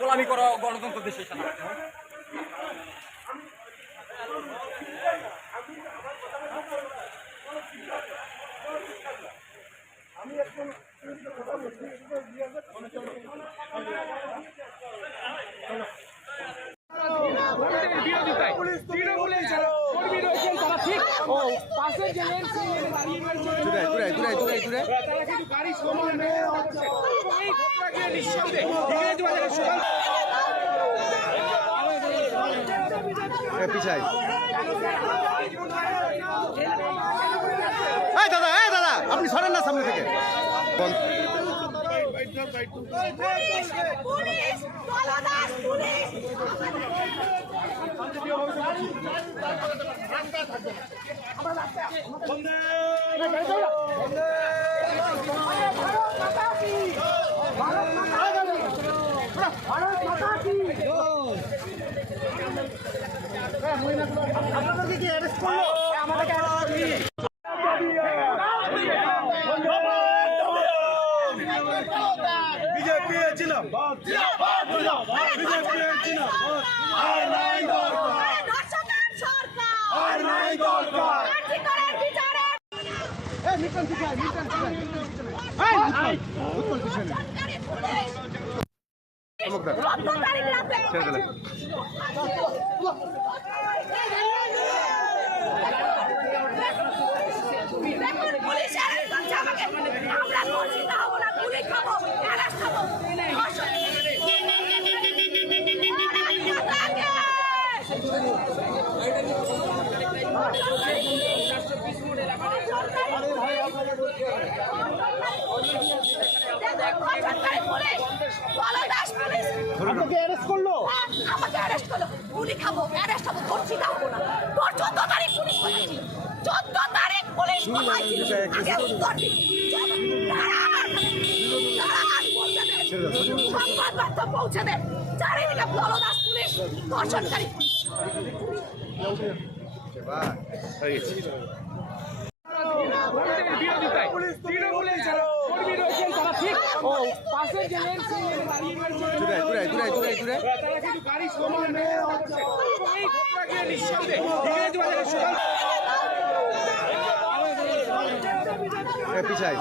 গোলামি করা গণতন্ত্র দেশে পিছাই দাদা দাদা আপনি সরেন না সামনে থেকে আপনাদেরকে কি অ্যারেস্ট করলো আমাদেরকে বিজেপি ছিলাম বিজেপি ছিলাম আর নাই দরকার সরকার আর নাই দরকার এই মিটন পিছায় এই উত্তর পিছনে আমাকে অ্যারেস্ট করলো গুলি খাবো অ্যারেস্ট হবো ধরছি না হবো না তোর 14 তারিখ পুলিশ বলেছি 14 তারিখ পুলিশ সংবাদপত্র পৌঁছে দে চারিদিকে বলদাস পুলিশ ধর্ষণকারী পিছাই